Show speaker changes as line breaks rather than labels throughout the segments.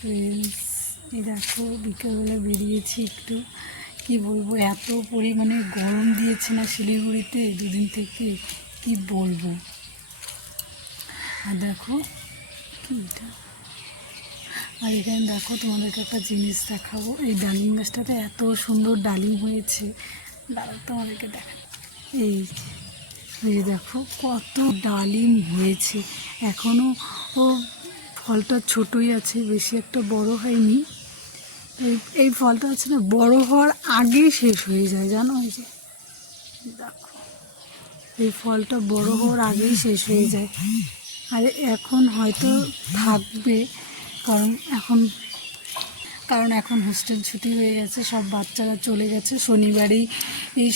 এই দেখো, বিকেলবেলা বেরিয়েছি একটু। কি বলব, এত পরিমাণে গরম দিয়েছে না শিলিগুড়িতে, দুদিন থেকে, কি বলব। আর দেখো, কি এটা? আর এখানে দেখো, তোমাদেরকে একটা জিনিস দেখাবো। এই ডালিম গাছটাতে এত সুন্দর ডালিম হয়েছে। দাঁড়াও, তোমাদেরকে দেখা এই এই দেখো, কত ডালিম হয়েছে। এখনও ও ফলটা ছোটই আছে, বেশি একটা বড় হয়নি। এই ফলটা হচ্ছে না, বড় হওয়ার আগেই শেষ হয়ে যায়, জানো এই যে? দেখো, এই ফলটা বড় হওয়ার আগেই শেষ হয়ে যায়। আর এখন হয়তো থাকবে, কারণ এখন কারণ এখন হোস্টেল ছুটি হয়ে গেছে, সব বাচ্চারা চলে গেছে। শনিবারেই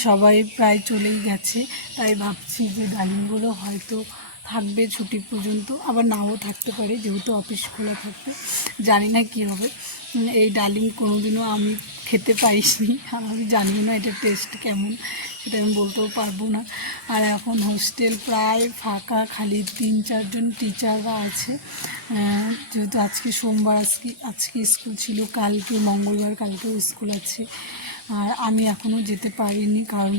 সবাই প্রায় চলেই গেছে, তাই ভাবছি যে ডালিমগুলো হয়তো থাকবে ছুটি পর্যন্ত, আবার নাও থাকতে পারে, যেহেতু অফিস খোলা থাকবে। জানি না কী হবে। এই ডালিম কোনোদিনও আমি খেতে পারিনি, আর আমি জানিও না এটা টেস্ট কেমন, সেটা আমি বলতেও পারব না। আর এখন হোস্টেল প্রায় ফাঁকা, খালি তিন চারজন টিচাররা আছে। যেহেতু আজকে সোমবার, আজকে আজকে স্কুল ছিল, কালকে মঙ্গলবার, কালকেও স্কুল আছে। আর আমি এখনও যেতে পারিনি, কারণ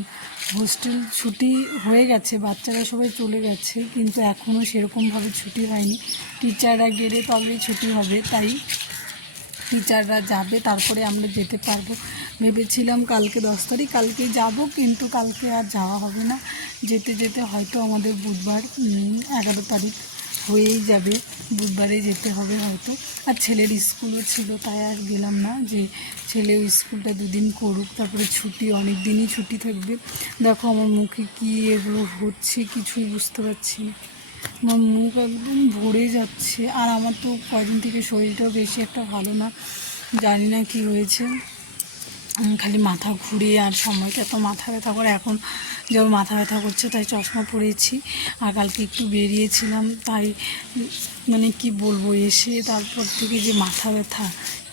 হোস্টেল ছুটি হয়ে গেছে, বাচ্চারা সবাই চলে গেছে, কিন্তু এখনও সেরকমভাবে ছুটি হয়নি। টিচাররা গেলে তবেই ছুটি হবে, তাই টিচাররা যাবে, তারপরে আমরা যেতে পারব। ভেবেছিলাম কালকে দশ তারিখ, কালকে যাব, কিন্তু কালকে আর যাওয়া হবে না। যেতে যেতে হয়তো আমাদের বুধবার এগারো তারিখ হয়েই যাবে, বুধবারে যেতে হবে হয়তো। আর ছেলের স্কুলও ছিল, তাই আর গেলাম না যে ছেলেও স্কুলটা দুদিন করুক, তারপরে ছুটি অনেক দিনই ছুটি থাকবে। দেখো আমার মুখে কি এগুলো হচ্ছে, কিছুই বুঝতে পারছি না। আমার মুখ একদম ভরে যাচ্ছে, আর আমার তো কয়দিন থেকে শরীরটাও বেশি একটা ভালো না, জানি না কি হয়েছে। খালি মাথা ঘুরে আর সময়টা তো মাথা ব্যথা করে। এখন যেমন মাথা ব্যথা করছে, তাই চশমা পরেছি। আর কালকে একটু বেরিয়েছিলাম, তাই মানে কি বলব, এসে তারপর থেকে যে মাথা ব্যথা,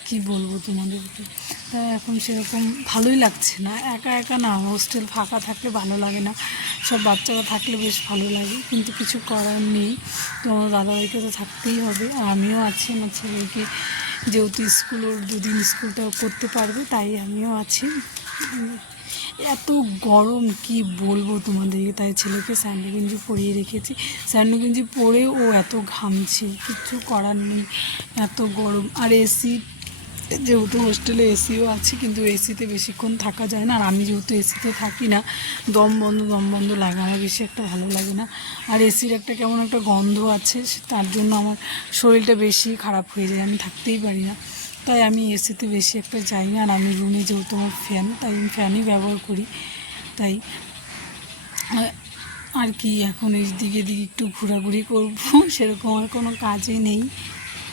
কি বলব তোমাদেরকে তাই এখন সেরকম ভালোই লাগছে না। একা একা না হোস্টেল ফাঁকা থাকলে ভালো লাগে না। সব বাচ্চারা থাকলে বেশ ভালো লাগে, কিন্তু কিছু করার নেই। তো আমার দাদাভাইকে তো থাকতেই হবে আমিও আছি, আমার ছেলেকে যেহেতু স্কুল ওর দুদিন স্কুলটা করতে পারবে, তাই আমিও আছি। এত গরম, কি বলব তোমাদেরকে তাই ছেলেকে স্যান্ডো গেঞ্জি পরিয়ে রেখেছি। স্যান্ডো গেঞ্জি পরে ও এত ঘামছে কিচ্ছু করার নেই, এত গরম। আর এসি যেহেতু হোস্টেলে এসিও আছে, কিন্তু এসিতে বেশিক্ষণ থাকা যায় না। আর আমি যেহেতু এসিতে থাকি না, দম বন্ধ দম বন্ধ লাগে আমার বেশি একটা ভালো লাগে না। আর এসির একটা কেমন একটা গন্ধ আছে তার জন্য আমার শরীরটা বেশি খারাপ হয়ে যায়, আমি থাকতেই পারি না। তাই আমি এসিতে বেশি একটা যাই না, আর আমি রুমে যেহেতু আমার ফ্যান, তাই আমি ফ্যানই ব্যবহার করি। তাই আর কি, এখন এই দিকে দিকে একটু ঘোরাঘুরি করব, সেরকম আর কোনো কাজই নেই।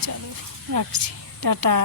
চলো, রাখছি। টাটা।